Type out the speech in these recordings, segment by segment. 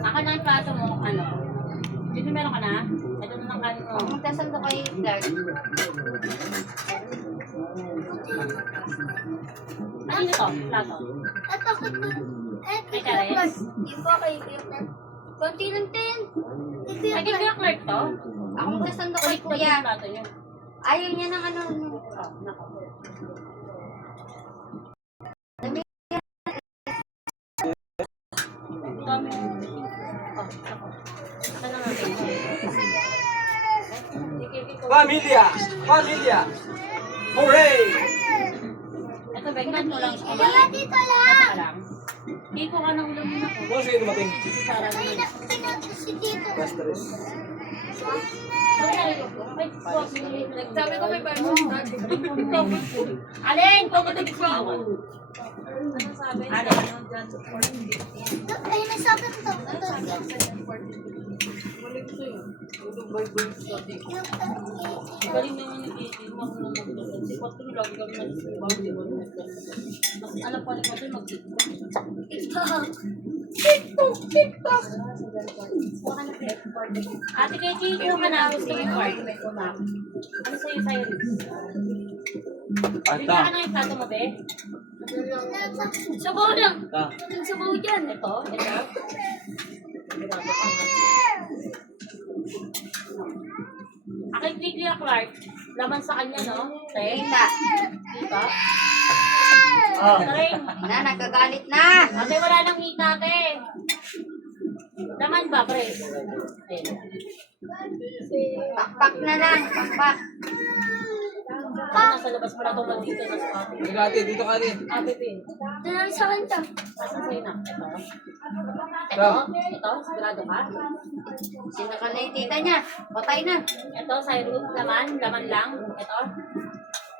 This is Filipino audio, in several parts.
Naka na yung plato mo, ano? Dito meron ka na? Ito na lang kanin mo. Magkasando kay Clark. Ano ito? Plato? Ito ko to. May kares? Iba kay Clark. Konti lang din. Ay, kay Kuya Clark to? Ako magkasando kay Ulit Kuya. yung plato niyo. Ayaw niya ng ano. Oh, nako. Dami. Oh, nako. Ito na natin. Pamilya! Pamilya! Hooray! Ito, begnan mo lang. Kaya dito Ito lang. ka lang. Hindi ko ka nang ulam mo na ko. Kung sino dumating? Para Ay, naman. nakapinag si dito. Castres. Sabi ko may barmo. Alin! Pumuntik ko ako. Ano sabi? Alin? Ay, nasabi ko to. Ito. Galing naman ni Kitty. Huwag mo naman ito. Kasi pag ito lagi kami nag-ibang. Mas alam pa rin ko ito mag-tiktok. TikTok! Ate Kitty, yung ka na. Gusto mo yung part? Ano sa'yo? Bigla ka na yung plato mo, be? Sabaw lang. Ang sabaw dyan. Ito. Aking Kuya Clark, laman sa kanya, no? Tita. Dito. Oh. Ring. Na, nagkagalit na. Ate, wala nang hita, ate. Laman ba, pre? Pakpak na lang. Pakpak. Nasa labas mo na ito dito na sa atin. Sige ate, dito ka rin. Ate, Pin. Dala sa kanta. Asan sa'yo na? Ito? Ito? Sigurado ka? Sinaka na yung tita niya. Patay na. Ito, sa'yo, laman? Laman lang? Ito?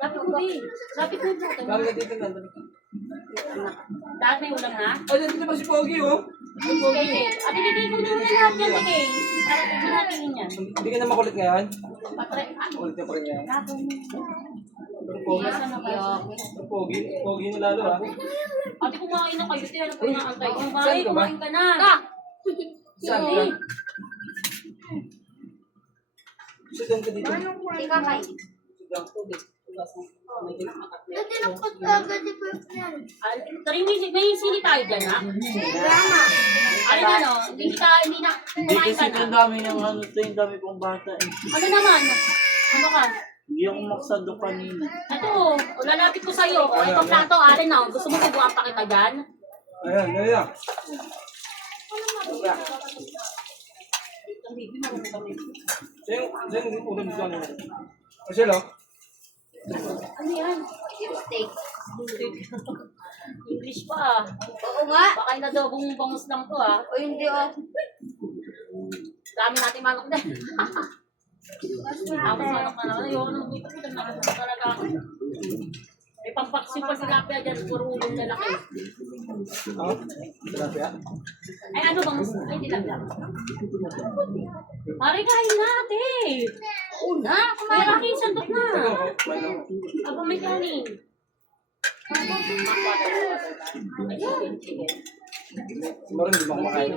Lapit mo, Pin. Lapit mo ito. Kami ka dito na. Lahat na yung ulam na? Ay, dito pa si Pogi, oh. Okay. Ate, bigay ko na lahat yan, okay? Para tignan natin yan. Hindi ka na makulit ngayon? Patre, Kulit ka pa rin ngayon. Pero Pogi. Yes, ano kayo? Pero Pogi. Pogi na lalo, ha? Ate, kumain na kayo. Tiyan po yung antay. Kumain ka na. Saan ka? Sudan ka dito. Tika kay. Sudan ko dito. Dati lang ko agad di Clark. May sili tayo dyan, ha? Drama. Ano na, no? Hindi na, kumain ka Kasi ang na. dami niyang ano to, yung dami kong bata eh. Ano naman? Ano ka? Hindi ako maksado kanina. Ito, lalapit ko sa'yo. O, itong plato, alin na. Gusto mo subukan pa kita dyan? Ayan, ayan. Ang baby, marunong kami. Saan yung ulam dito? Kasi, lo? Ano yan? Steak. English pa, ah. Oo nga. Baka yung adobong bangus lang to, ah. O hindi oh. Dami natin manok din. Ako manok na naman. Ayoko nang dito. Nakasama talaga ako. May pampaksin pa sila kaya dyan. Puro ulong lalaki. Oh, tilapia. Ay, ano bang? Ay, tilapia. Mari, kain na, ate. Una. May aking sandok na. Ano? Aba, may kanin. Ayun, sige. Siguro hindi mo kumakain.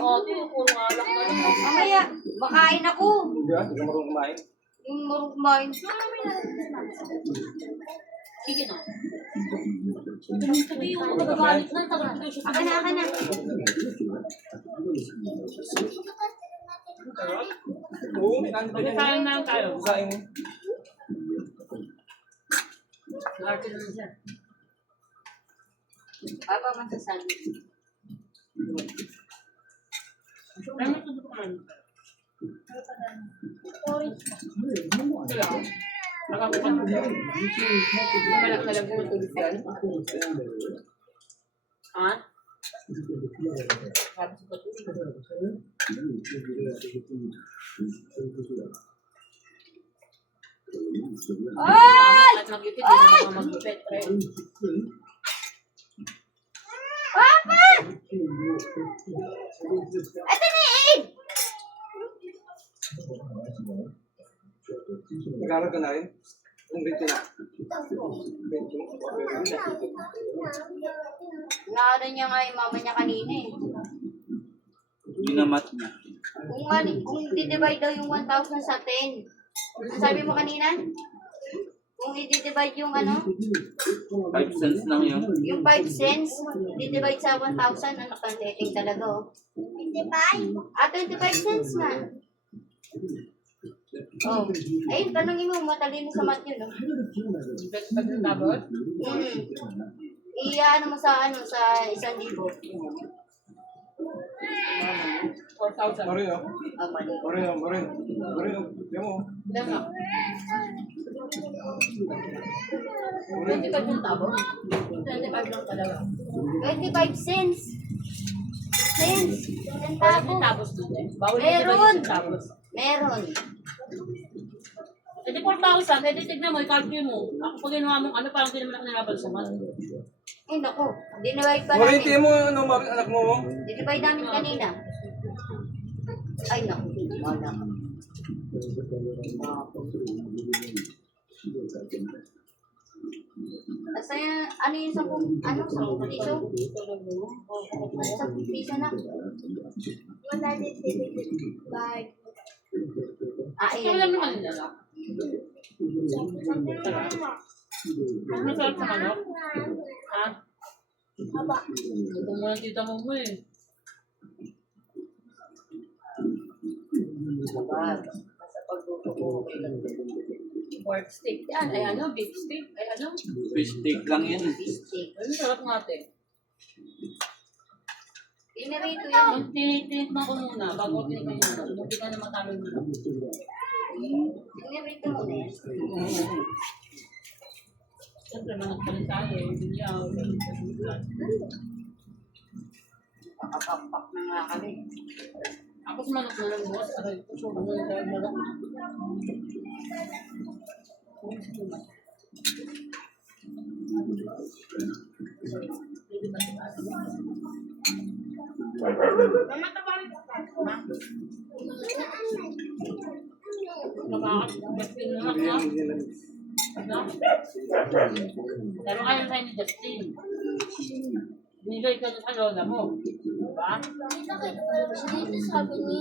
Oo, ito yung puro alak na rin. Mamaya. Makain ako. Hindi ah, hindi ka marunong kumain. Yung marunong kumain. Sige na. Sabi yung magagalit na. Akin na, akin na. Oo, may kanin pa dyan. Kain na tayo. Busain mo. Arte na siya. Papa masasabi. Ano ito ko man? Orange. Nakakapan ko yan. Malak na lang kung matulog yan. Ha? Sabi ko patulog. Ay! At mag-ipit, hindi na mag-ipit. Papa! Ito na eh! Nag-aaral ka na rin? Kung 20 na. 20. Naano niya nga yung mama niya kanina eh. Minamat niya. Kung di-divide daw yung 1,000 sa 10. Ano sabi mo kanina? Kung i-divide yung ano, 5 cents lang yun. yung 5 cents, i-divide sa 1,000, ano ka, letting talaga oh. 25. 25 cents nga. Oh. Ayun, tanongin mo, matalino sa math yun, no? Best pag ng tabot. Ano mo sa, sa 1,000. 4,000. Marin, oh. Ah, mali. Marin, oh. Marin, oh. Tignan mo. Ilan nga? 25 yung tabot. 25 lang talaga. 25 cents. Cents. Bawal Centavo. yung tabos dun eh. Bawal Meron. yung tabos. Meron. Eh di 4,000, eh di tignan mo, i-calculate mo. Ako pag ginawa mong ano, parang di naman ako nalaban sa math. Ay, naku. Dinivide pa Marin, namin. tingnan mo, ano, Marin, anak mo. Dinivide namin kanina. Ay, naku. Wala. Asa yan, ano yung 10 piso? 10 piso na. Wala din bag. Ah, Ito ayan. lang naman nila lang. Mas masarap sa manok. Ha? Haba. Ito mo lang tita mo mo eh. Sa pagluto ko, okay lang. Pork steak yan. Ay ano, beef steak. Ay ano. Fish steak lang yan. Steak. Ano sarap natin. Pinarito yun. Tinitikman ko muna bago tinikman yung manok. Hindi ka na matalo yung manok. Pinarito mo na yan. Siyempre manok pa rin tayo. Hindi ako. Pakapakpak na nga kami. Ako sa manok na lang boss. Aray ko. So, ano yung dahil manok? Nakaka-Justin na lang, no? Ano? Pero kaya tayo ni Justin. Binigay ka sa lola mo. Diba? Dito dito sabi ni,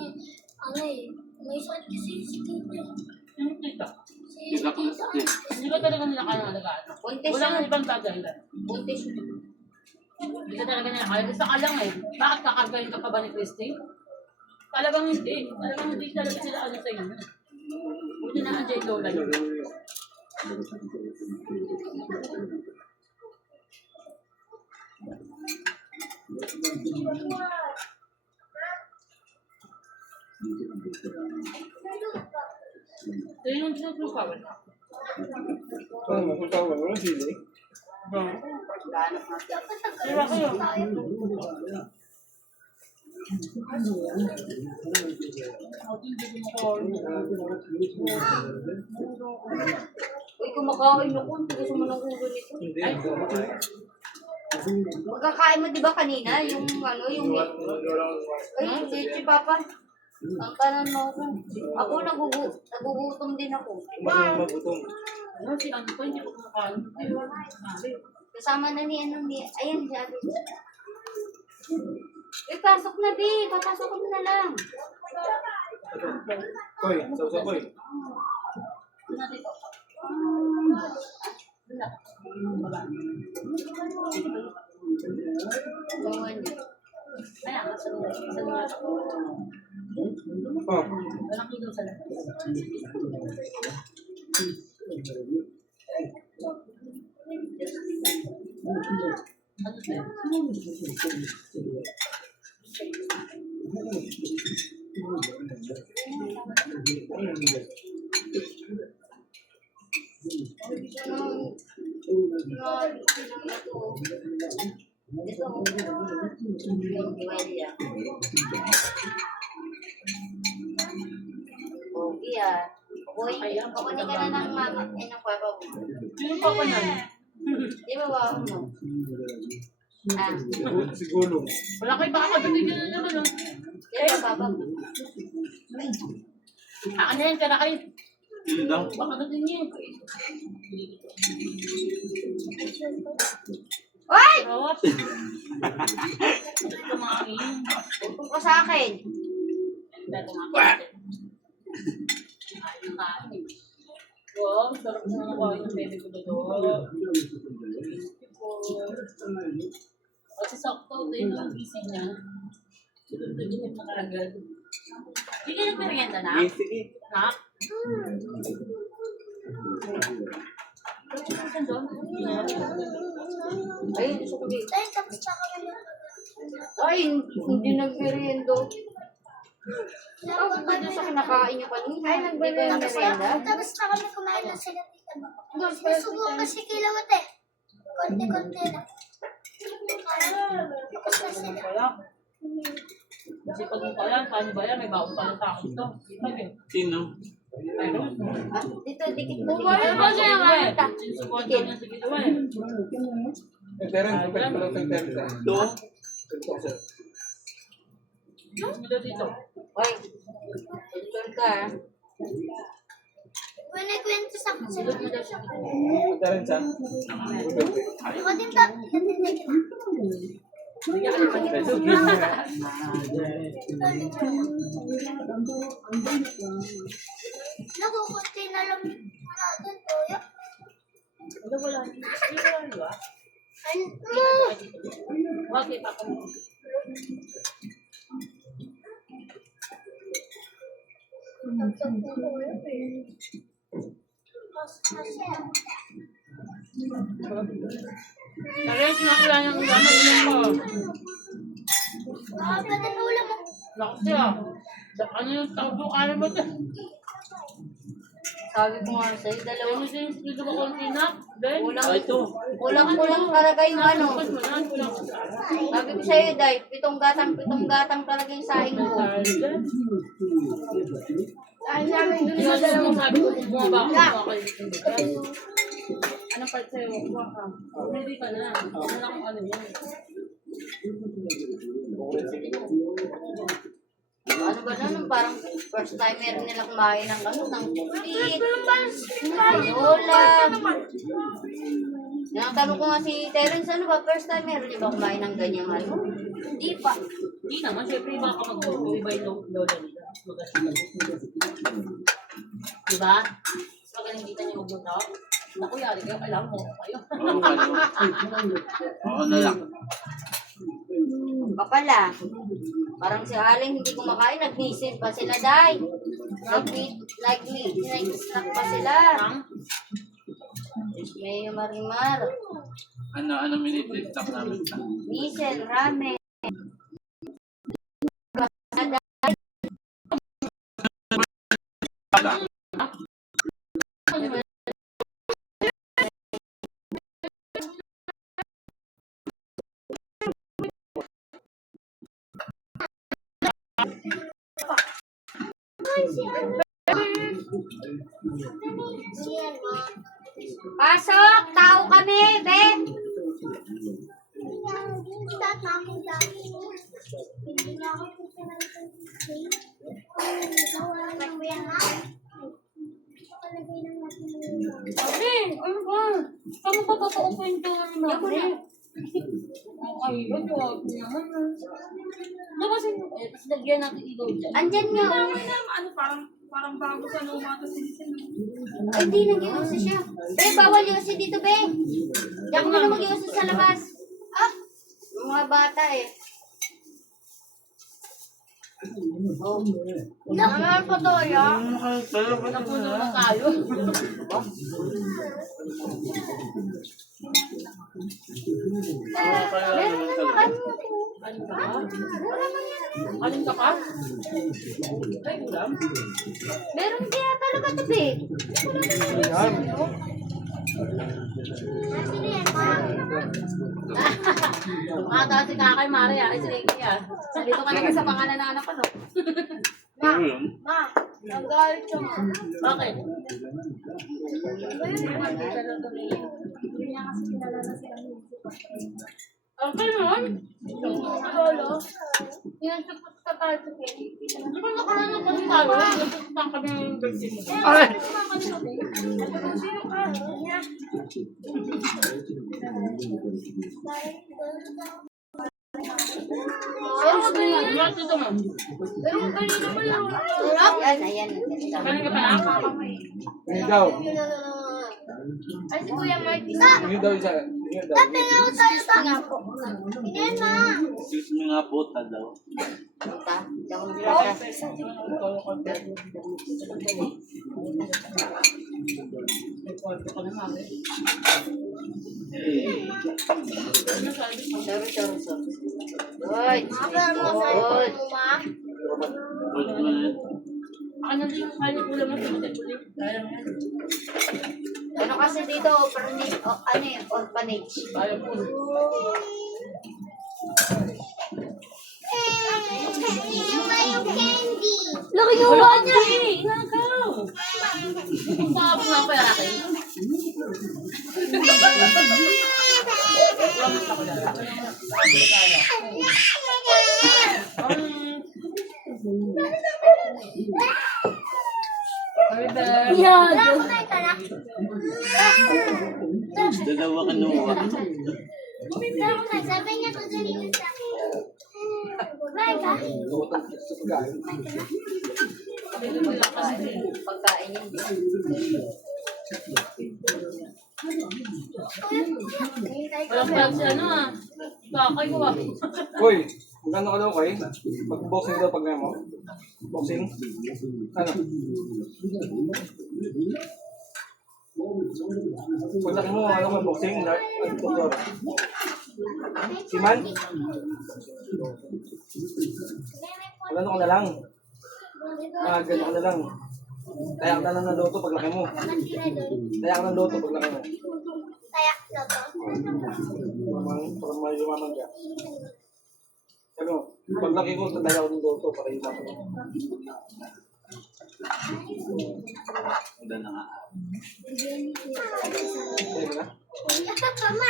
ano eh, may sakit kasi si Tito. Yung tita. Si Sila ko Tito. Hindi ka talaga nila kaya alagaan. Buntis Wala siya. nang ibang dadahilan. Buntis. Hindi ka talaga nila kaya. Gusto ka lang eh. Bakit kakargahin ka pa ba ni Christy? Talagang hindi. Talagang hindi talaga sila ano sa inyo. Buti na andyan yung lola niyo. So yun yung tinutulungan. Ano mo, kung tawag, walang sili. Gaano nga. Diba kayo? Uy, kumakain ako. Hindi gusto mo ng ulo nito. Hindi. Magkakain mo, di ba kanina? Yung ano, yung... Ay, leche, Papa. Ang kanan mo ako. Ako, nagugutom din ako. Magutom. Ano si ano ko, hindi ko kumakain. Kasama na ni ano ni... Ayan, sabi. Uy, pasok na, Bi. Papasok ko na lang. Koy, sausaw koy. Bawan. Kaya, sa mga ako. Oh. Walang kilo sa labas. Ano sa'yo? Okay ah. Kukunin ka na ng mama. Eh, ng papa mo. Yung papa namin. Di ba wow mo? Ah. Siguro. Wala kayo baka kabinigyan na naman, no? Di ba papa mo? Ano yan, kaya kayo? Yun daw. Baka na din yun. Ay! Rawat. Kumain. Huwag ka sa akin. Dahil kumain. Kain na kain. Wow, sarap na nakain ng baby ko doon. Kasi sakto, ito yung gising niya. Tulog na kagad. Hindi ka nagmerienda na? Sige. Na? Saan doon? Ay, gusto ko dito. Dahil tapos na kami ng Ay, hindi nag-meriendo. Ako ba doon sa kinakain niyo kanina? Ay, hindi kayo merienda? Tapos na kami kumain ng sila tita mo. Nasubukan kasi kilawat eh. Konti-konti lang. Tapos na sila. Kaya? Kasi pag mo pala, paano ba yan? May baon pala sa akin ito. Sino? Meron. Ah, dito, dikit mo. Ano ba siya yung Dikit. Sinusubukan niya sige ito eh. Pero hindi pa lang sa tenta. Ito. Mas mo daw dito. Ay, dito ka. Kung nagkwento sa akin sila tita siya. Madalan siya. Ako din tapos Bigyan ka naman ito. nakukunti na lang natin toyo. Ano wala? Hindi ko lang ba? Ano? Bakit ako? Kaya sinakula ng gamay niya ko. Baka na ulam mo. Lakas siya. Ano yung tawag ano mo ito? Sabi ko nga sa'yo, Alam dalawa. mo siya yung split ko konti na? Ben? Ah, ito. Kulang-kulang talaga yung ano. Tapos mo na, kulang ko sa Sabi ko sa'yo, Day, pitong gatang talaga yung saing ko. Dahil namin dun Yung ano sabi ko, kung bumaba ako, bumaba kayo. Anong part sa'yo? Kuha ka. Ready ka na. Ano lang kung ano yan. Ano ba nun? Parang first timer nila kumain ng ano, ng split, lola. Nakatanong ko nga si Terence, ano ba, first timer niya ba kumain ng ganyang ano? Hindi pa. Hindi naman, syempre baka mag-go. Iba yung lola nila. Mas magaling. Diba? Mas magaling dito niya mag-go. Naku, yari kayo. Alam mo kayo. Oo, ano. Oo na lang. Pa pala. Parang si Aling hindi kumakain, nag-visit pa sila, Day. Nag-snack pa sila. Mayo Marimar. Ano minitreat namin. Michel, ramen. Pasok! Tao kami, be! Sabi, ano ba? Saan ba totoo po yung tulong namin? Ay, ito. Naman. Ano kasi, tapos lagyan natin ilaw dyan. Andyan nga. Ano, parang bago sa luma to sinisin. Ay, di, nag-iuso siya. Be, bawal iuso dito, be. Di ako na mag-iuso sa labas. Ah, mga bata eh. Oh. Naman po toyo. Napuno na tayo. Meron na naman. Ano ka? Alin ka pa? Ay, ulam. Meron kaya talaga to, be. Mata si Kakay Mari, ay si Ricky ah. Dito ka naman sa pangalan na anak ko, no? Ano yun? Ma, nagalit siya ma. Bakit? Okay naman. Lolo, yung supot ka Papalit sa Kelly. Di ba nakaraan ako rin tayo? Nagpunta kami ng birthday mo. Ay! Pero magaling yan. Lahat ito mo. Pero kanina mo lang. Sarap? Ayan. Galing ka pa na? Tingin daw. Ay, si Kuya Mark. Tingin daw isa. Tingin daw. Nga po. Sis mo nga puta daw. Puta. Dahon dila. Sorry. Good. Good. Pwede mo na. Ano din yung kanya ulam na tumatay ulit? Kaya mo yan. Ano kasi dito, orphanage. Kaya po. Laki yung Wala niya eh! Inagaw! Kung paabot na ako yung akin. Wala mo sa ako lang. Sorry, Beb. Yan. Dalawa kinuha. Sabi niya ko kanina sa akin. Kumain ka? Pagkain yun. Walang plan si ano ah. Kakay ko ah. Uy, magkano ka daw kay? Mag-boxing daw pag mo. Boxing? Ano? Pag mo, ano ka boxing? Tutor. Siman? Magkano ka na lang? Gano'n ka na lang. Kaya ka na lang ng loto pag laki mo. Kaya ka ng loto pag laki mo. Kaya na to. Parang may lumaman ka. Ano, pag laki ko, tataya ko ng loto para yung laki mo. Wala na nga. Kaya mo na?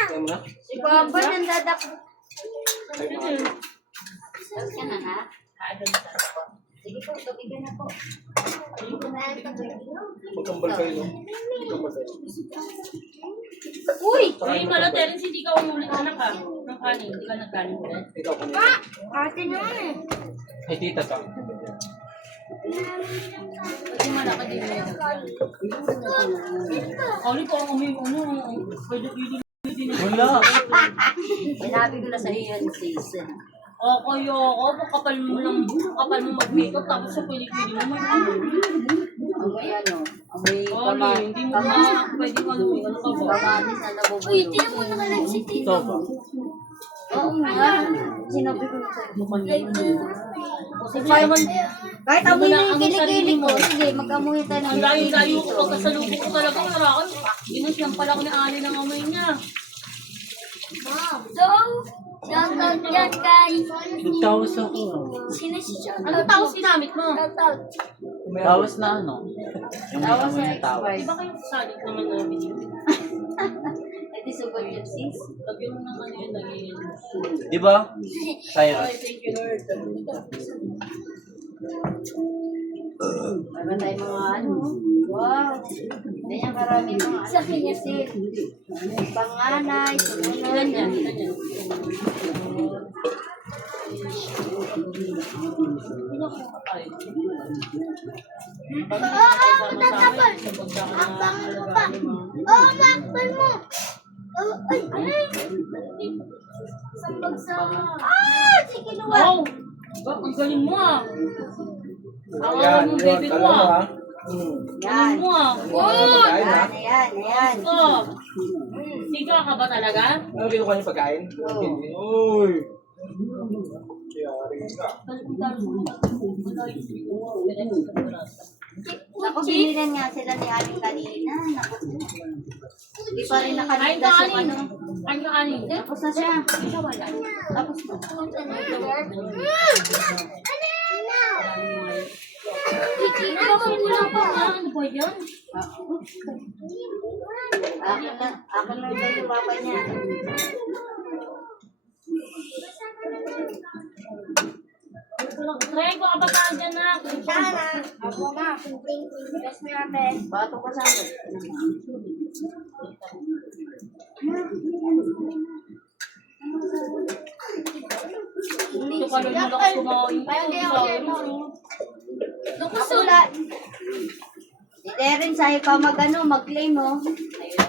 Kaya mo na? Si Papa nandadak. Kaya mo na? Tapos ka na, ha? Sige po, tubigyan na po. Magkambal kayo, no? Magkambal kayo. Uy! Uy, Mala Terence, hindi ka umulit anak ah. Ng kanin, hindi ka nagkanin ulit. Ikaw po Ate naman eh. Ay, tita ka. Kasi malaki din yun. Kali ko ang ano, pwede din. Wala! Sinabi ko na sa iyo yun, sis. O kayo ako, kapal mo mag-makeup, tapos sa pili-pili mo may ano. Amoy ano? Amoy Kali, hindi mo na pwede ka ano ka ba? Kamatis na nabubulo. Uy, tiyan mo nakalag si Tito. Ito ba? Oo nga. Sinabi ko na sa iyo. Kahit Hindi mo amoy na na yung amoy sarili kilikili mo. ko. Sige, mag-amoy tayo ng Ang layo-layo ko pagkasalubong ko talaga, narakan. Ginasyan pala ko ni Ali ng amoy niya. So, shoutout yan kay... Nagtawas ako. Sino si shoutout? Anong tao sinamit mo? Shoutout. Tawas na ano? Yung Tawas may na tawas. Di ba kayo salit naman namin yun? Eh, di sugot yun, sis. Lagyan mo ng ano yun, lagyan yun. Di ba? Ay, Cyrus. thank you Lord. Meron tayo mga ano. Wow. Ganyan karami mga Sa kanya, sis. Panganay, Ilan sunod. yan? Ilan yan? Ay. tatapon. Akbang mo pa. Oo, makbal mo. Oh, ay, sambag sa... Si Kinuha. Wow! Ba, ang galing mo ah! Ang alam mong baby ko dalawa, ah! ha? Yan. Galing mo ah! Pagkain, ha? Ayan. Oh! Siga ka ba talaga? Ano kinukuha niyo pagkain? Oo. Uy! Yari ka. Ako, binilan nga sila ni Aling kanina. Naku. Hindi pa rin Kain nakalimutan ka yung ano. kanin! Kain ka kanin! Tapos na siya. Tapos na. Ano lang pa nga? Ano ba yan? Ako na yung papa niya. Ano Ray, kung kabataan dyan na. Sana. Ako ma. Yes, may ate. Bato ka sa akin. Ito ka lang malakas kumain. Hindi ako dito. Ako la. Hindi rin sa'yo pa mag-claim, oh.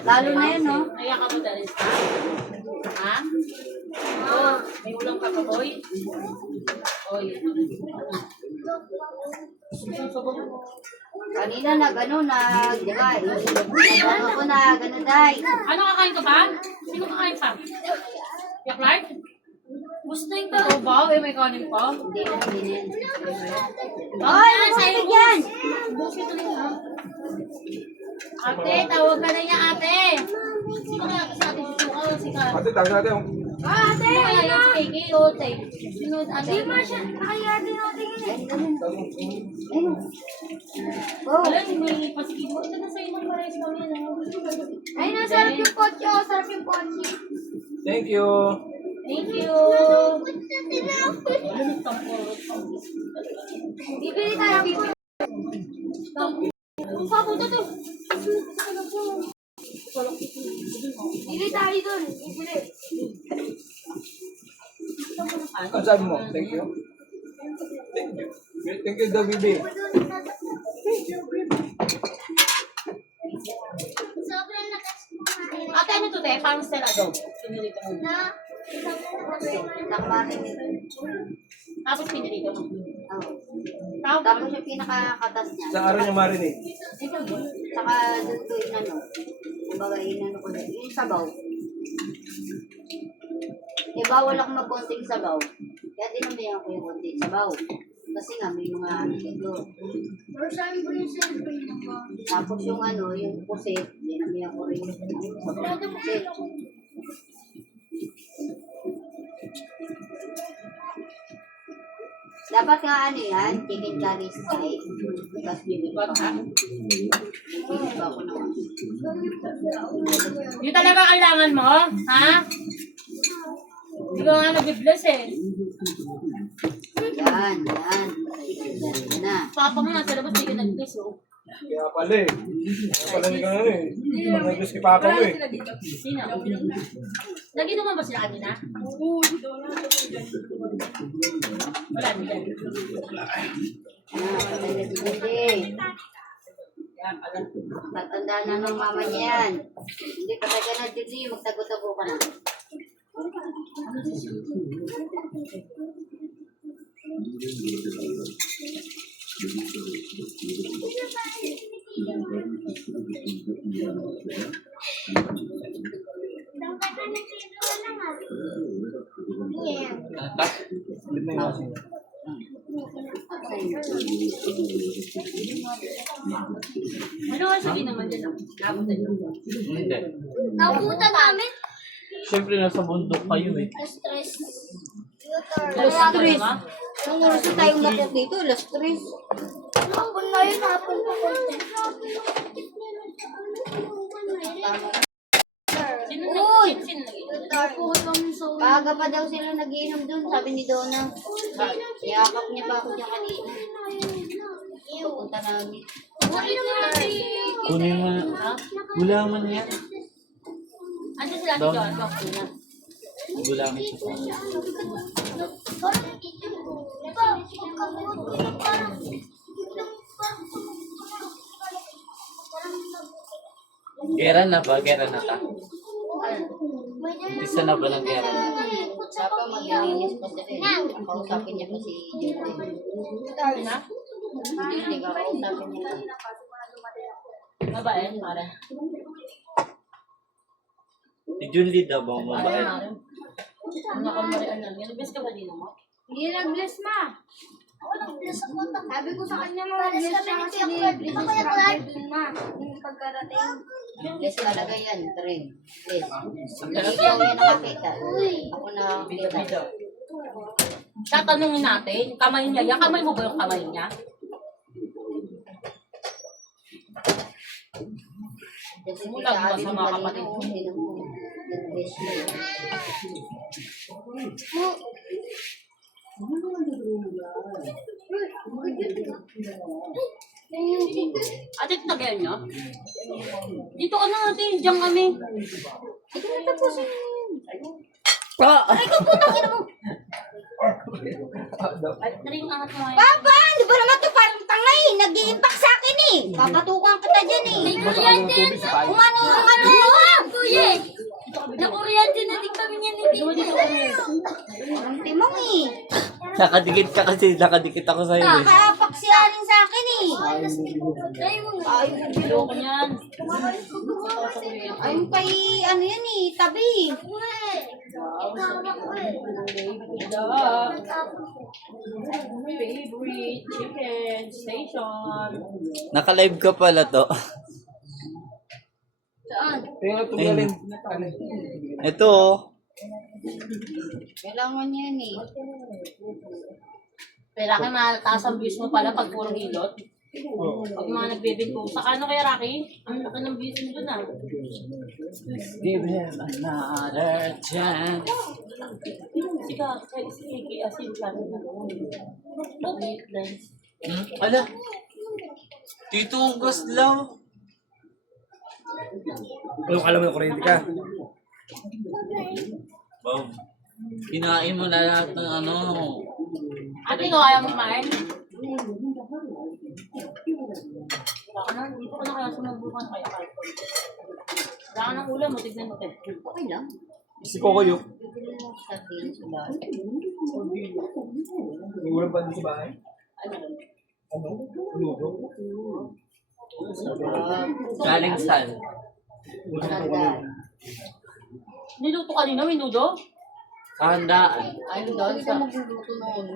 Lalo na yun, oh. Naiyak ka mo dahil sa? Ha? Oo. May ulang ka pa, boy? Oy. Kanina di ba? Ako na, gano'n, day. Ano kakain ka pa? Sino kakain pa? Yak Clark? Gusto yung ka? Oo ba? Eh, may kanin pa? Hindi na, hindi na yan. Ay, Sa'yo yan! ate, tawag ka na niya, ate. Sino kaya kasi ate susuka? Si Ka? Ate, tawag natin. Ate, Sino kaya yung si Kiki? O, te? Sino ate? di ba siya? Kaya din ako tingin. Ayun. Go. Wala, may pasikip mo. Ito na sa'yo ng pares kami, no? Ay, nasarap yung kotse. Oh, sarap yung kotse. Thank you. Thank you. Bibili tayo. Bibili. Papunta to. Bibili tayo dun. Bibili. Ang sabi mo? Thank you. Thank you. Thank you daw, Bibi. Sobrang lakas kumain. Ate, ano to, te? Parang stella daw. Pinilito mo. Na, Nakamarin. Tapos pinilito mo. Oh. Tapos, Tapos yung pinakakatas niya. Sa araw niya marinate. Saka doon ko inano. Kumbaga inano ko doon. Yung sabaw. Eh, bawal ako mag-konting sabaw. Kaya dinamihan ko yung konting sabaw. Kasi nga, may mga ano dito. or saan ko yung celebrate ko? Tapos yung yung pusit, dinamihan ko rin yung pusit. Dapat nga yan, chicken curry style. Tapos bibigyan ko. Bibigyan ko naman. yun talaga ang kailangan mo? Ha? Hindi ka nga nag-bless eh. Yan, yan. Yan na. Papa mo nasa labas, hindi ka nag-bless oh. Kaya pala eh. Kaya pala hindi ka na eh. Nag-guess kay Papa mo eh. Sino? Lagi naman ba sila kanina? Wala, hindi. Patay na si Judy. Yan, pala. Tatandaan na ng mama niya yan. Hindi, patay ka na, Judy. Magtago-tago ka na. Ano ka sabihin naman dyan? Abutan nyo. Hindi. Nabutan namin. Siyempre, nasa bundok kayo eh. Stress. Alas 3. Nung oras na tayong napot dito, alas 3. Hapon na yun, hapon pa konti. Sino Uy! Sino nag-inom? Tapo kami sa Paga pa daw sila nagiinom dun, sabi ni Donna. Yakap niya pa ako dyan kanina. Pupunta namin. Ulit na natin. Kunin mo na. Gulaman yan. Andiyan sila si John, bakit na? Gulaman siya. Parang parang Gera na ba? Gera na ta. Isa na ba ng gera? Saka mag-release pa sila. Kausapin niya pa si Judy. Sabi na? Hindi ka kausapin niya. Babae, Mara. Si Junlie daw bang Mara, babae? Mara. Ang nakamarian lang. Yan, best ka ba din mo? hindi nag-bless ma. Ako nag-bless ako. Sabi ko sa kanya mag-bless siya kasi libre sa Scrabble dun ma. Yung pagkarating. Yes, talaga yan, Tren. Yes. Ikaw yan nakakita. Ako nakakita. Tatanungin natin, kamay niya. Yung kamay mo ba yung kamay niya? Kasi Mulag ba sa mga kanina, kapatid mo? hindi naman. Nag-bless niya. Ate, tagayan niyo? Dito ka na ate, diyan kami. Ito na tapusin mo yun. Ay, ikaw po, tangin mo. Ay, naring angat mo ngayon. Papa, ano ba naman to? Parang tangay. Nag-i-impact sa akin eh. Papatukan kita dyan eh. Kuryente yan. Umano. Kuya. Nakuryente na din kami niyan. Parang timong eh. Nakadikit ka kasi, nakadikit ako sa'yo eh. Nakapaksiyanin sa akin eh. Ay, Loko niyan. ayun pa ano yan eh, tabi. Favorite chicken station. Naka-live ka pala to. Saan? Tingnan mo tumalin. Ito oh. Kailangan yan eh. Kaya mataas ang views mo pala pag puro hilot. Pag mga nagbibinto. Sa ano kaya, Rocky? Ang laki ng views mo dun ah. Give him another chance. Sige, asin ka rin na. Ala. Tito ang gaslaw. Ano ka alam ng kuryente ka? Wow. Kinain mo na lahat ng ano. Ate ko, ayaw mo kumain? Dito ko na kaya sumubukan kaya kahit. Wala ka ng ulam mo, tignan mo. Okay lang. Si Coco yun. Bibili mo sa sabihin sa bahay. May ulam pa din sa bahay. Ano? Luto? Galing sal. Niluto kanina, may nudo? Sa handaan. Ay, doon Hindi sa... ka magluluto ng ano.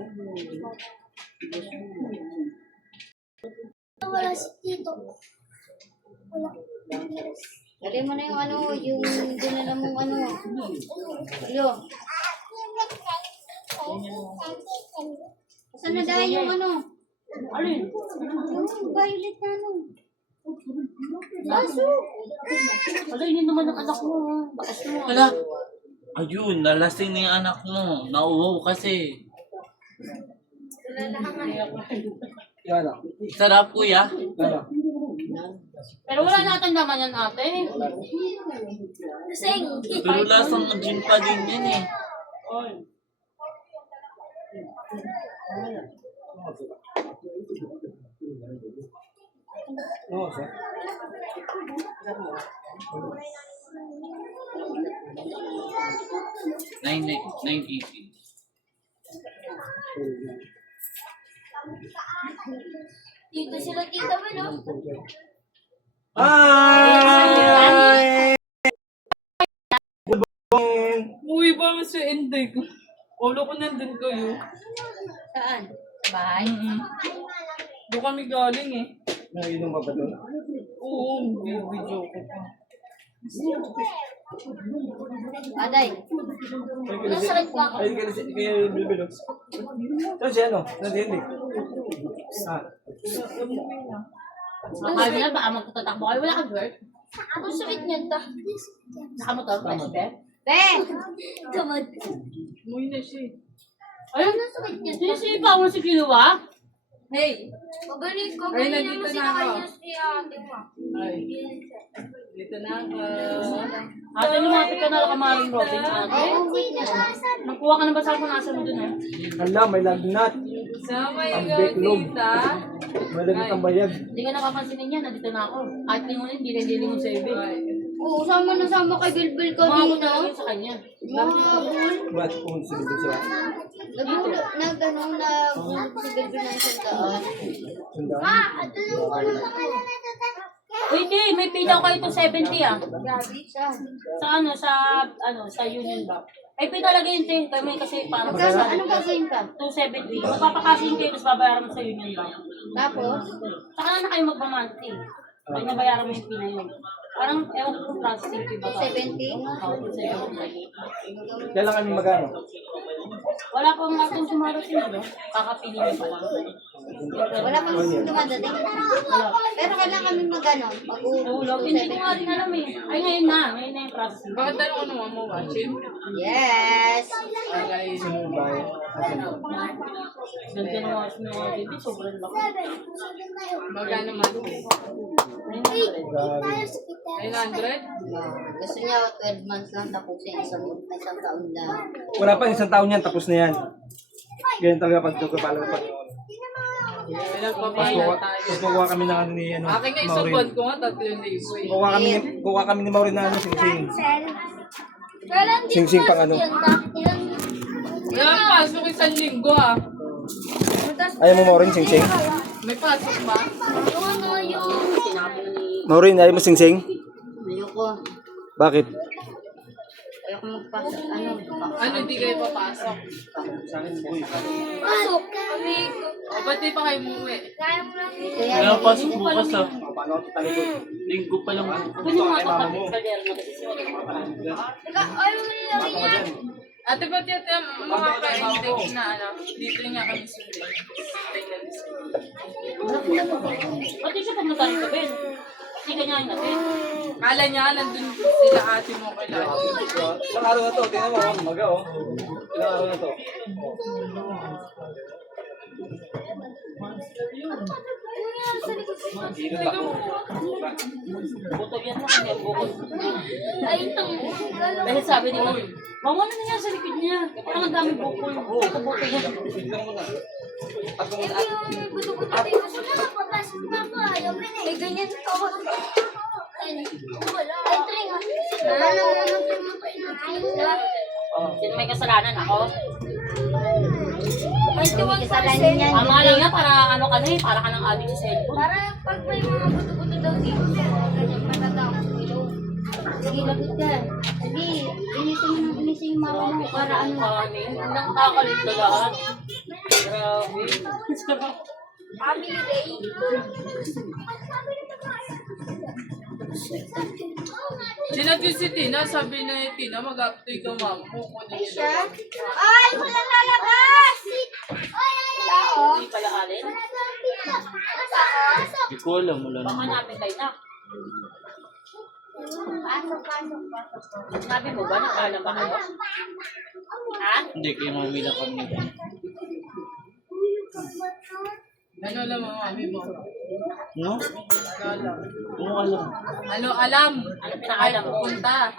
Wala si Tito. Wala. Lagay mo na yung ano, yung dinala mong ano. Yo. Saan na dahil yung ano? Alin? Yung violet na ano. Aso! Alay, yun naman ang anak mo. Bakas mo. Ala. Ayun, nalasing na yung anak mo. Nauhaw kasi. Yan na. Sarap kuya. Yan na. Pero wala natin naman yan, ate. Sing. Pero lasang gin pa din yan eh. Ay. Oo, sir. $9.80. Dito sila tita mo, no? Hi! Uy, bang si Inday ko? Ulo ko nandun kayo. Saan? Sa bahay? Doon kami galing eh. Nainom ka ba doon? Oo, video ko pa. Aday. Nasakit pa ako. Ay, kaya Bilbil. Saan siya, ano? Nandiyan eh. Ah. Akala na, baka magtatatakbo kayo. Wala kang work. Ang sakit niyan ta. Nakamotor, president. Be! Tamad. Umuwi na siya. Ayun, Ang sakit niyan ta. sisipa mo si Kinuha. Hey! Pabalik ko. Ay, Ganyan nandito naman na sila ako. kanya si ate mo. Ay, dito na ako. Ate, lumapit ka na lang kamaring Robin, ate. Nakuha ka na ba sa punasan mo dun eh? Hala, may lagnat. Sama Ang yung beklog. tita. May lagnat ang bayag. Hindi ka napapansinin yan, nandito na ako. Kahit lingunin, hindi rin lingon sa ibig. Oo, sama na sama kay Bilbil Umabot kanina. na lang yun sa kanya. Ba't kung sino siya? Nagbulo, nag-ano, si Bilbil ng isang daan. Sundaan? Uy, di, may pay daw kayo to 70 ah. Grabe siya. Sa Union ba? Ay, pay talaga yun, te. Kami kasi parang Magkano, anong gagawin ka? 270. Magpapakasing kayo, tapos babayaran mo sa Union ba? Tapos, Saka na kayo magpamonthly. Pag nabayaran mo yung pay na yun. Parang, ewan ko kung processing fee ba? 70? Oo, 270. Kailan kami magano? Wala pang atong sumarating, no? Kakapili niyo pa lang. Wala pang dumadating. Pero kailangan kami mag-ano, Tulog. Hindi ko nga rin alam eh. Ay, ngayon na. Ngayon na yung process. Bakit tanong ano mo watching? Yes! Okay. Ganda na mga sinuha baby. Sobrang laki. Magkano man? 900? Gusto niya 12 months lang tapos isang taon lang. Wala pa, isang taon yan, tapos na yan. Ganyan talaga pag pala ng Panginoon. Pinagpapahinga tayo. Tapos kukuha kami ng ano ni ano, Akin nga isang Maureen. buwan ko nga, 3,000 eh. Kukuha kami ni Maureen na ano, sing-sing. Kailan di Sing-sing pang ano. Wala pasok isang linggo ah. Ayaw mo Maureen, sing-sing? May pasok ba? Yung ano, yung... Sinabi na ni... Maureen, ayaw mo sing-sing? Ayoko. Bakit? Ayoko magpasok. Ano? Ano, hindi kayo papasok? Pasok kami. O, ba't di pa kayo umuwi? Kaya mo lang yun. Wala pasok bukas ah. Paano ako talikod? Linggo pa lang. Pwede mo nga ito kapit kaderno kasi siya yung mga parang. Teka, ayaw mo nilagay yan. Ate, ba't yung mga ka-intake na ano? Dito nga kami sundin. Pati siya pumunta rito, Ben. Kasi ganyan natin. Kala niya, nandun sila ate mo kay Lalo. Ilang araw na to, tingnan mo, umaga oh. Ilang araw na to. Dito tako. Butog yan mo kanya, bukod. Ay, itong... Dahil sabi nila, mawala na niya sa likod niya. Parang ang dami bukol. Ito bukol yan. Tignan mo na. At kung Yung buto-buto tayo. Gusto na, papasok na ako. Ayaw mo na. May ganyan ako. Ay, wala. Ay, tring. Wala na naman pinapainan. Sino may kasalanan ako? Ay, tiwag kasalanan yan. Tama lang nga, para ano ka na eh, para ka ng adik sa cellphone. Para pag may mga buto-buto daw dito, ganyan matatapos ko yun. Sige, lagot ka. Sige, inisin yung mama mo para ano. Kami, ang nakakalit na lahat. Grabe. Family Ray. Sinat yung si Tina, sabi na ni Tina, mag-update ka ma'am. Kukunin niya. Siya? Ay, wala lalabas! Ay, tao. Hindi pala alin. Pasok. Hindi ko alam, wala Baka naman. namin kayo na. Pasok. Sabi mo ba, nagkaalam ba kayo? Ha? Hindi, kay mami lang kami. Ano alam mo, mami mo? No? Ano alam? Ano alam? Ano alam? Ano pinaalam mo? Punta.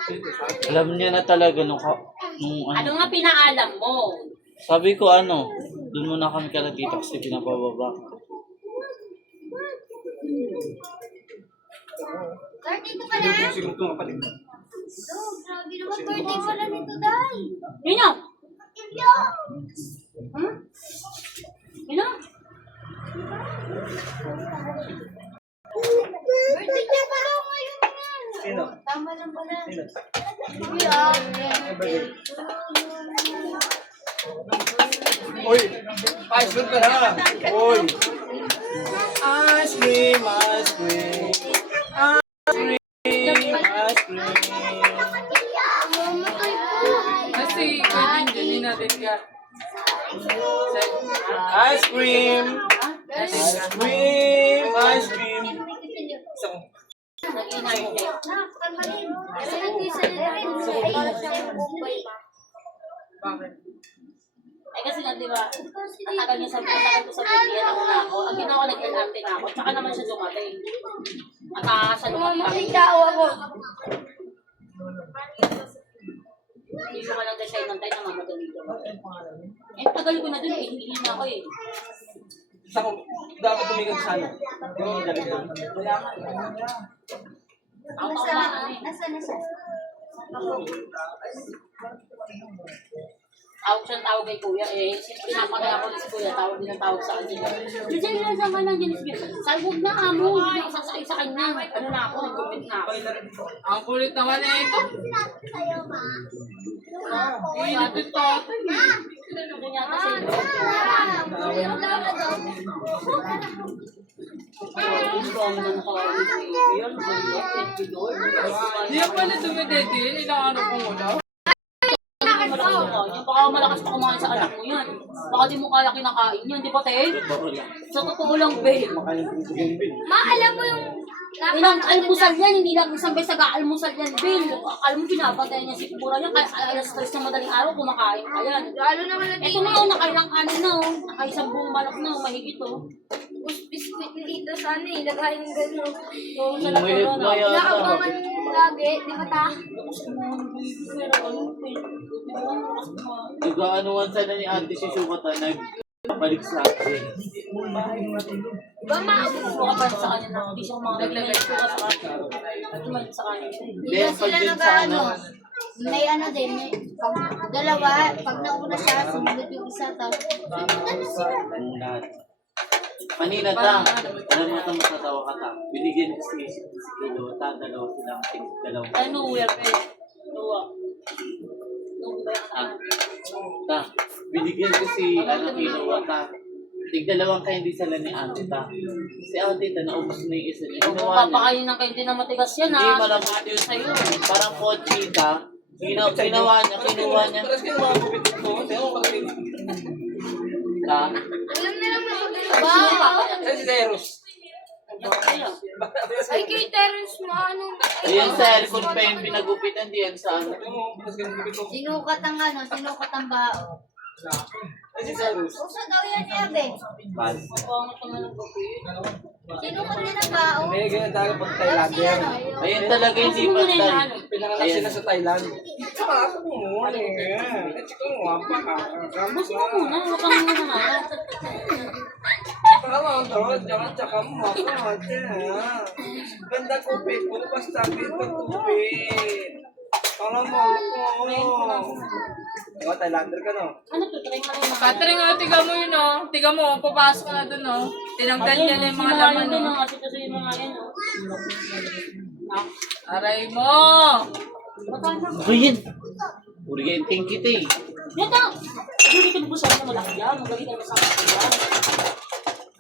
Alam niya na talaga nung Ano nga pinaalam mo? Sabi ko ano, doon muna kami kala dito kasi pinapababa. Birthday ko pala. siguro ito mapalit. Oh, grabe naman birthday pala nito, Day. Yun yun! Ibyo. Yun yun! Birthday niya pala ngayon yan. Sino? Tama lang pala. Sino? Ibyo. Uy! Ice cream ka na! Uy! Ice cream! Ice cream! Ice cream! Mamatay po. Kasi pwede din natin ka. Ice cream! Ice cream! Ice cream! Isang Nag-inarte. Kasi nag-isa na rin. Ay, para siyang bumbay. Bakit? Ay kasi nga, di ba, matagal niya sa Biblia na una ako. Ang ginawa, nag-inarte na ako. Tsaka naman siya dumating. At sa lumat Mamatay kami. tao ako. Hindi ko lang siya inantay na mamagal dito. Eh, tagal ko na dun eh. Hindi na ako eh. isang dapat tumigil sa ano. Yung galit doon. Ang taon na ano eh. Nasaan na siya? Tawag siyang tawag kay kuya eh. Pinapakaya ko ni si kuya, tawag din ang tawag sa kanya. Diyan lang sa kanang ginis-ginis. Sabi, huwag na amo, huwag na sasakay sa kanya. Ano na ako, nag-comment na ako. Ang kulit naman na ito. Hindi na ito tatay. Ano niya kasi, gusto mo na nakawin si kuya, nag-comment, thank you Lord. Hindi na pala dumedede yun, ilang araw kong wala. malakas kumain yan. Baka malakas pa kumain sa anak mo yan. Baka di mo kaya kinakain yan, di ba, te? Sa totoo lang, babe. Ma, alam mo yung Ilang almusal yan, hindi lang isang beses nag-aalmusal yan, Bill. Alam mo, pinapatay niya si Pura niya, kaya alas 3 ng madaling araw, kumakain pa yan. lalo naman ang Ito na, nakailang kanin na, oh. Nakaisang buong malak na, oh. Mahigit, oh. biscuit dito sa ano eh, lagayin ng gano'n. So, sa May lakuro na. may Nakakabangan lagi, di ba ta? Pero ano, Nag-aanuan sana ni Ate si Sukata, nagbalik sa akin. Ba, maabot gusto ka pa sa kanya na, hindi siya kumakalaglag ko ka sa kanya. Nagtumalit sa kanya. Hindi na sila nag-ano. May ano din, may, pag dalawa, pag nauna siya, sumunod yung isa, tapos sumunod na sila. Lahat. Kanina ta, alam mo ito matatawa ka ta. Binigyan ko si Kilo, ta, dalawa silang dalawa. Ay, nowhere, babe. Noah. Ta, binigyan ko si Kilo, ta. Tig-dalawang candy sila ni Ate ta. Si Ate ta, naubos na yung isa niya. Kung Ginawa niya. papakain ng kayo din na matigas yan, Hindi, ha? malambot yun sa'yo. Parang pochi ta. Kinuha niya. Pero kasi mga kupit ito, sa'yo ko kasi. Ta. Alam na lang mo Ba? Sa'yo si Zeros. Ay, kay Terence mo, ano? Ayan sa aircon pa yung pinagupitan diyan sa ano. Ito mo, mas ganun kupit ko. Sinukat ang ano, sinukat ang bao. Sa'yo si Zeros. Uso daw yan niya, be. Bal. Sinukat din ang bao. May ganyan tayo pag Tapos Thailander. yan, Ayun talaga hindi pantay. Pinanganak sila sa Thailand. Saka ako mo, ano eh. Chika mo, wapa ka. Gusto mo muna, huwag kang muna na. Tama ang doon, tsaka mo, wapa ka. Ganda kupit ko, basta bito kupit. Tama mo, loko. Diba, Thailander ka, no? Ano to, try mo rin na. Catering, tiga mo yun, oh. Tiga mo, papasok ka na dun, oh. Tinanggal niya na yung mga laman, Sinungaling din, oh. Kasi kasi yung mga yan, oh. Aray mo! Ayan. Orienting kita eh. Yan na! Hindi ka nagbusan mo malaki yan. Maglagay ka na sa akin yan.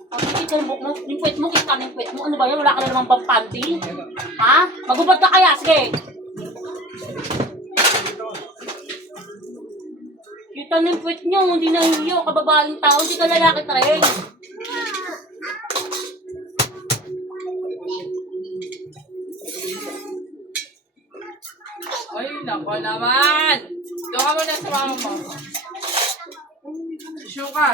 Ang kita mo, yung puwet mo, kita na yung puwet mo. Ano ba yan? Wala ka na naman bang panty? Ha? Magubad ka kaya? Sige! Kita na yung puwet nyo, hindi na hiyo. Kababaeng tao, hindi ka lalaki rin. Ay, nako naman! Doon ka muna sa mama mo. Shuka.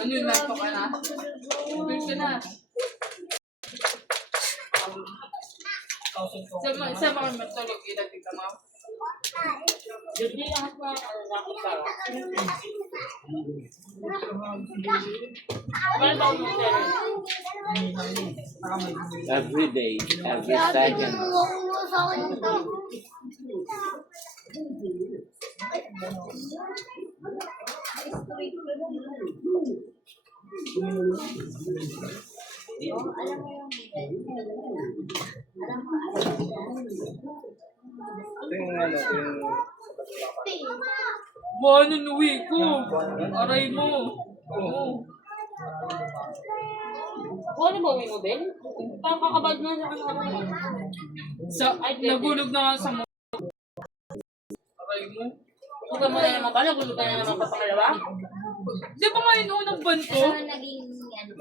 Ano yun, nagpo ka na? Doon ka na. Sa mga matulog, ilatig ka mo. Hindi lang ako nakakita. Ano ba yung Every day, every second. Sa akin ito. Ito yung ano, ito yung... Buwan yung uwi ko. Aray mo. Oo. ano ba uwi mo, Ben? Parang kakabad na sa Nagulog na nga sa mo. Aray mo. Huwag mo na naman ba? Nagulog ka na naman pa pangalawa? Di ba nga yung unang banto? Ano naging ano?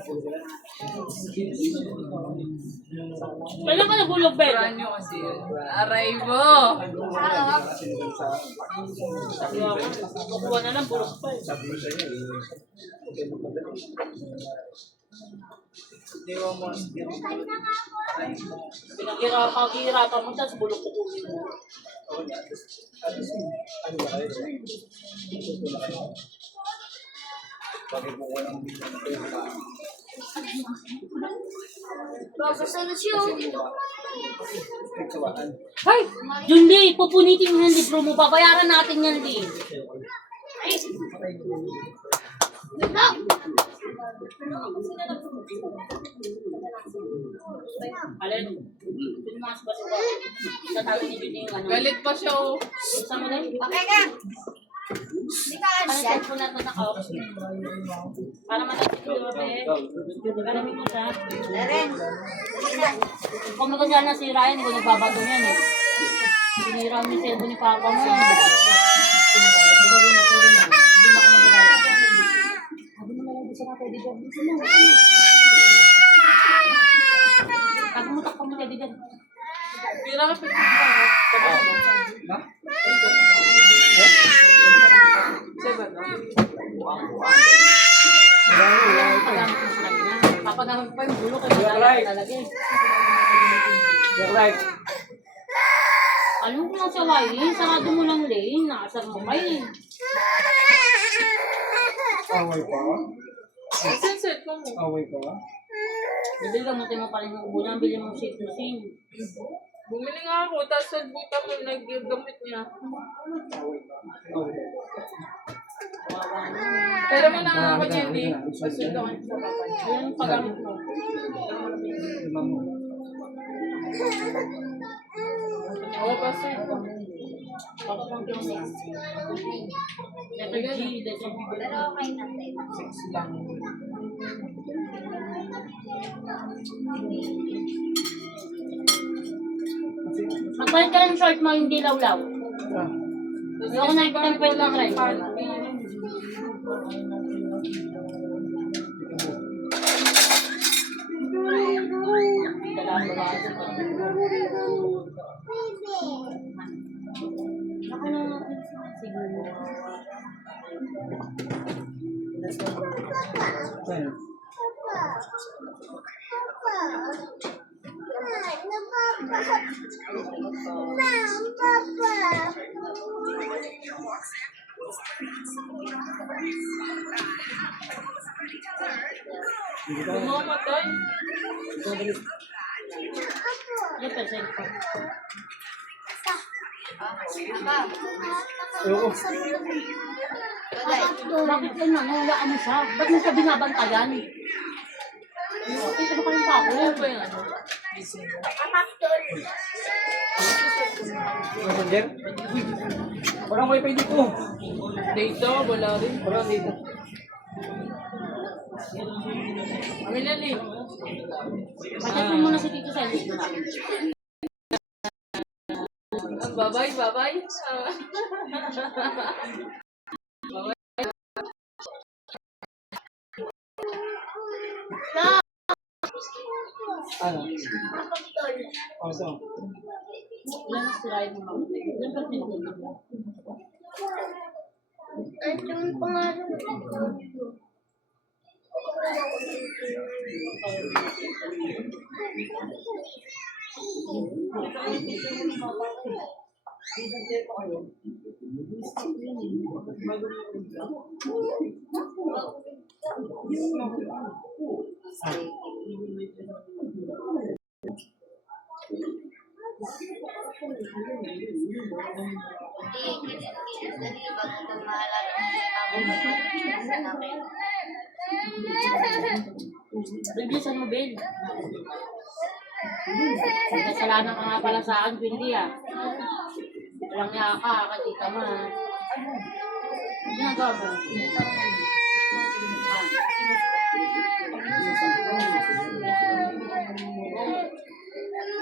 Kailan ka nagulog, Ben? Ranyo kasi yun. Aray mo. Kukuha na lang, bulok pa eh. Pinaghirapan mo, tapos bulok kukunin mo. Tapos ano siya? Ay! Yun, Lee! Pupunitin mo yung libro mo. Babayaran natin yan, Lee. Alin? Pinumas ba siya? Sa tawag ni Judy yung ano? Galit pa siya, oh. Saan mo na? Okay ka! Hindi ka Ano asyan. cellphone natin naka-off? Para matapos ko ba eh? Galamit mo siya. Ren. Kung magkasya na si Ryan, hindi ko nagbabago niyan eh. Sinira mo yung cellphone ni Papa mo. Hindi na ako magbabago. Sabi mo na lang, gusto na pwede dyan. Sabi mo, takpa mo pwede dyan. Pira ka pwede ba? Papagamit mo sa kanya. Papagamit pa yung bulo kaya Right. talaga eh. You're right. Alam mo lang sa wiring, sarado mo lang lane, nakasar mo kayo. Away pa? Sunset mo mo. Away pa? Bibili ka mo pa rin yung ubunan, bili mo shake to sing. Bumili nga ako, tapos nagbuta ko, nag-gamit niya. Pero may nangako niya, hindi. Pasundokan sa papa niya. Ayan yung paggamit mo. Ako pa, sir. Papapang yung letter G, letter B. Pero okay na tayo. 6 lang. Magpalit ka ng short mo, hindi lawlaw. Ayoko na ipag-template lang, right? Ako na siguro. Bumamatay. Yan pa, cellphone. Bakit yan na? Nawawaan mo siya? Ba't mo siya binabantayan? Ito ba kayong pako? Ano ba yan? Messenger? Walang wifi dito. Data, wala rin. Walang dito. Kami na rin. Pagdating mo na si Tito Sally. Bye-bye, bye-bye. Ano? Oh, ito. Wala na si Ryan mo mamatay. Yan ba tinutulog mo? Ito yung pangalan. Bilisan mo, Ben. Kasalanan ka nga pala sa akin, hindi ah. Walang niya ka, katita mo ah. Ano ginagawa mo?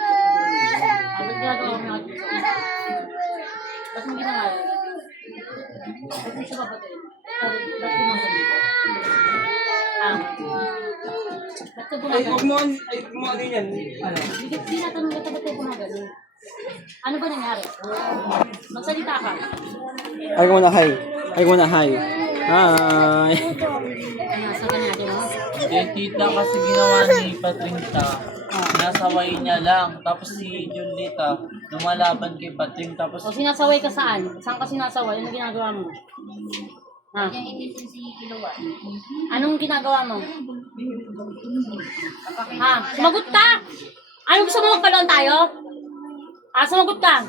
Ano ginagawa mo nga dito? Ba't mo ginawa yun? Ba't mo siya papatay? Ba't mo nasa dito? Ba't ka Ay, gumagano? huwag mo ano yan. Ano? Hindi natanong ka ba't ka gumagano? Ano ba nangyari? Magsalita ka. Ay, ko na hi. Ay, ko na hi. Hi. Nasa ka natin, no? Eh, tita, kasi ginawa ni Patricia, sinasaway niya lang. Tapos si Julita, lumalaban kay Patring. Tapos, O sinasaway ka saan? Saan ka sinasaway? Ano ginagawa mo? Ha? Anong ginagawa mo? Ha? Sumagot ka! Ano gusto mo magpalon tayo? Ah, sumagot ka!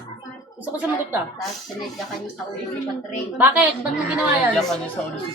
Gusto ko sumagot ka. Tapos sinadya ka niya sa ulo ni Patrick. Bakit? Ba't mo ginawa yan? nandiyan ka niya sa ulo si